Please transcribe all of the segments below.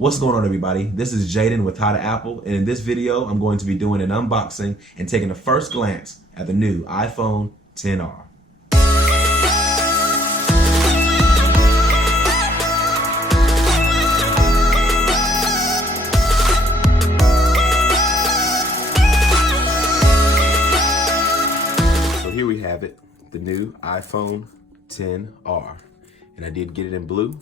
What's going on, everybody? This is Jaden with How to Apple, and in this video I'm going to be doing an unboxing and taking a first glance at the new iPhone XR. So here we have it, the new iPhone XR, and I did get it in blue,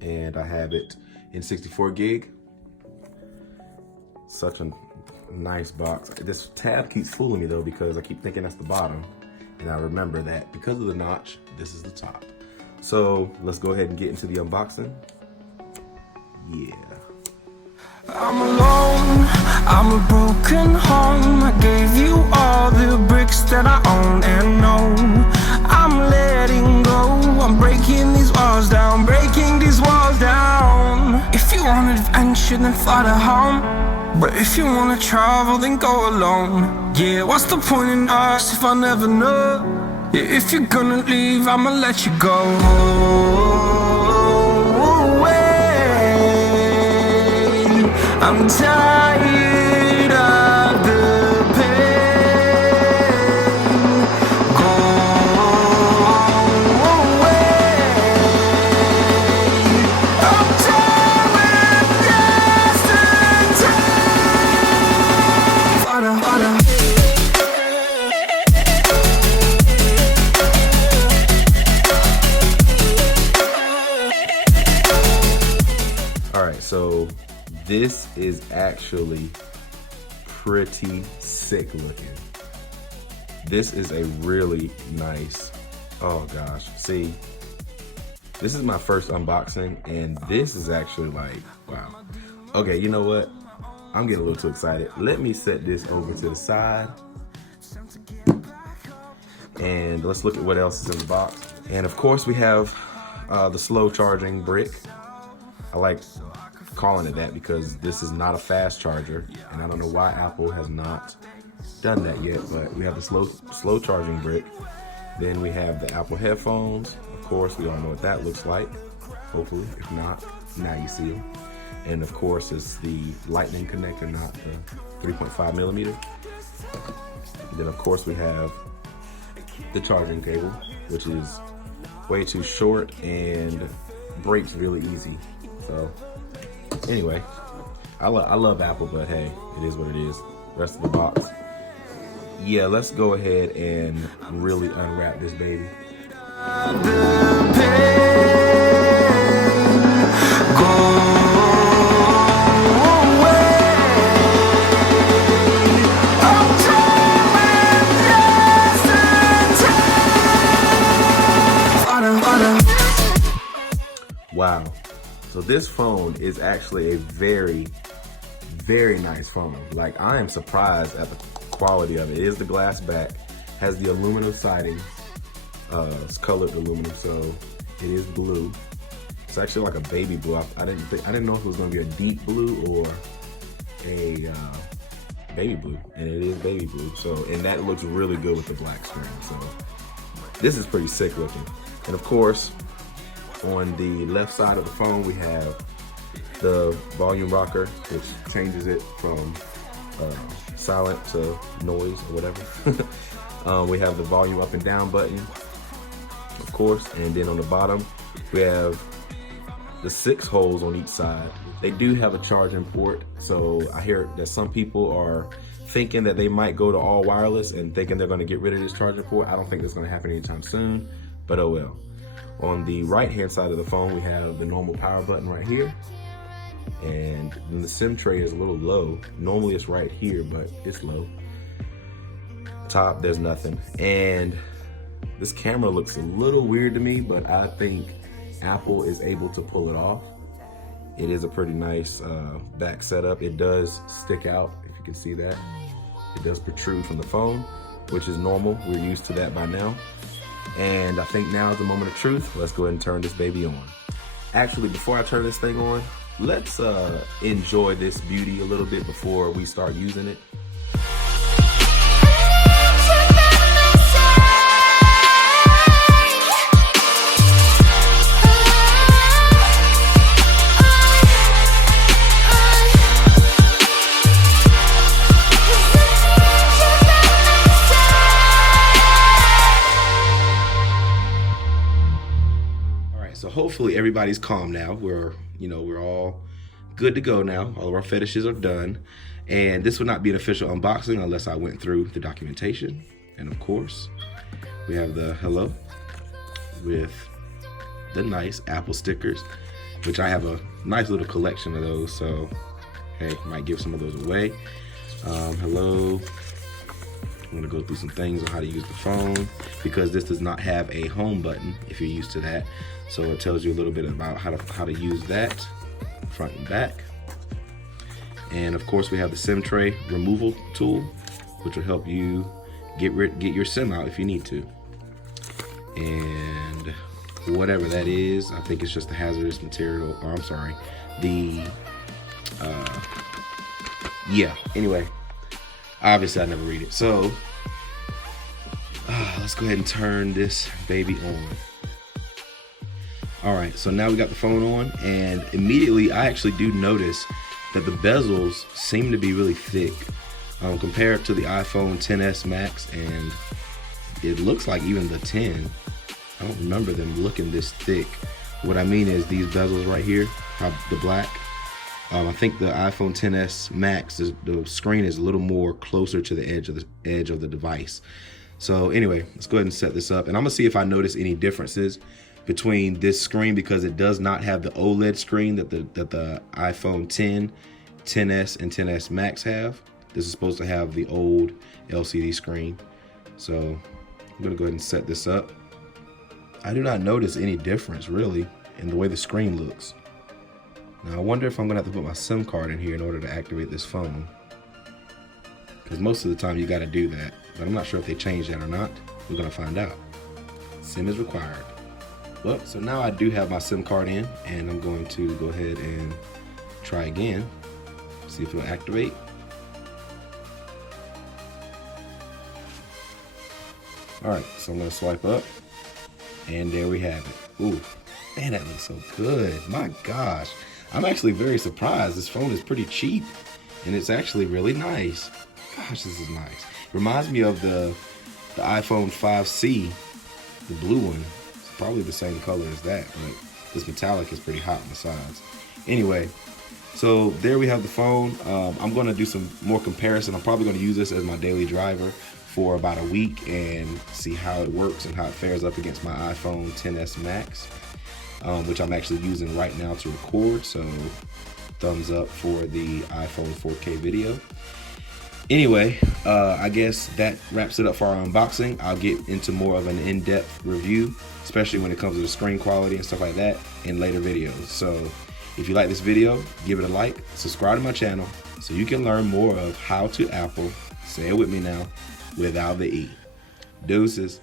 and I have it in 64 gig. Such a nice box. This tab keeps fooling me though, because I keep thinking that's the bottom, and I remember that because of the notch, this is the top. So let's go ahead and get into the unboxing. Yeah. I'm alone, I'm a broken home. I gave you all the bricks that I own and know. I'm letting go, I'm breaking these walls down, breaking these walls down. If you want adventure, then fly to home. But if you wanna travel, then go alone. Yeah, what's the point in us if I never know? Yeah, if you're gonna leave, I'ma let you go. I'm tired of the pain. Go away. I'm done with yesterday. All right, so this is actually pretty sick looking. This is a really nice, oh gosh, see, this is my first unboxing, and this is actually like, wow. Okay, you know what? I'm getting a little too excited. Let me set this over to the side, and let's look at what else is in the box. And of course we have the slow charging brick. I like calling it that because this is not a fast charger, and I don't know why Apple has not done that yet, but we have the slow charging brick. Then we have the Apple headphones. Of course, we all know what that looks like, hopefully. If not, now you see them. And of course, it's the lightning connector, not the 3.5 millimeter. And then of course we have the charging cable, which is way too short and breaks really easy. So anyway, I love Apple, but hey, it is what it is. Rest of the box. Yeah, let's go ahead and really unwrap this baby. Wow. So this phone is actually a very, very nice phone. Like, I am surprised at the quality of it. It is the glass back, has the aluminum siding. It's colored aluminum, so it is blue. It's actually like a baby blue. I didn't know if it was gonna be a deep blue or a baby blue, and it is baby blue. So, and that looks really good with the black screen. So this is pretty sick looking. And of course, on the left side of the phone, we have the volume rocker, which changes it from silent to noise or whatever. We have the volume up and down button, of course, and then on the bottom, we have the 6 holes on each side. They do have a charging port, so I hear that some people are thinking that they might go to all wireless and thinking they're gonna get rid of this charging port. I don't think that's gonna happen anytime soon, but oh well. On the right-hand side of the phone, we have the normal power button right here. And then the SIM tray is a little low. Normally it's right here, but it's low. Top, there's nothing. And this camera looks a little weird to me, but I think Apple is able to pull it off. It is a pretty nice back setup. It does stick out, if you can see that. It does protrude from the phone, which is normal. We're used to that by now. And I think now is the moment of truth. Let's go ahead and turn this baby on. Actually, before I turn this thing on, let's enjoy this beauty a little bit before we start using it. hopefully everybody's calm now. We're all good to go now. All of our fetishes are done. And this would not be an official unboxing unless I went through the documentation. And of course, we have the hello with the nice Apple stickers, which I have a nice little collection of those. So, hey, might give some of those away. Hello. I'm gonna go through some things on how to use the phone because this does not have a home button if you're used to that. So it tells you a little bit about how to use that front and back. And of course we have the SIM tray removal tool, which will help you get your SIM out if you need to. And whatever that is, I think it's just the hazardous material, or I'm sorry, anyway, obviously I never read it. So let's go ahead and turn this baby on. All right, so now we got the phone on, and immediately I actually do notice that the bezels seem to be really thick compared to the iPhone XS Max, and it looks like even the 10. I don't remember them looking this thick. What I mean is these bezels right here, the black. I think the iPhone XS Max, the screen is a little more closer to the edge of the device. So anyway, let's go ahead and set this up, and I'm gonna see if I notice any differences between this screen, because it does not have the OLED screen that the iPhone 10, XS, and XS Max have. This is supposed to have the old LCD screen. So I'm gonna go ahead and set this up. I do not notice any difference really in the way the screen looks. Now I wonder if I'm gonna have to put my SIM card in here in order to activate this phone, because most of the time you gotta do that, but I'm not sure if they changed that or not. We're gonna find out. SIM is required. Well, so now I do have my SIM card in, and I'm going to go ahead and try again, see if it'll activate. All right, so I'm gonna swipe up, and there we have it. Ooh, man, that looks so good. My gosh, I'm actually very surprised. This phone is pretty cheap, and it's actually really nice. Gosh, this is nice. Reminds me of the iPhone 5C, the blue one. It's probably the same color as that, but this metallic is pretty hot on the sides. Anyway, so there we have the phone. I'm gonna do some more comparison. I'm probably gonna use this as my daily driver for about a week and see how it works and how it fares up against my iPhone XS Max, which I'm actually using right now to record. So thumbs up for the iPhone 4K video. Anyway, I guess that wraps it up for our unboxing. I'll get into more of an in-depth review, especially when it comes to the screen quality and stuff like that, in later videos. So if you like this video, give it a like, subscribe to my channel so you can learn more of how to Apple, say it with me now, without the E. Deuces.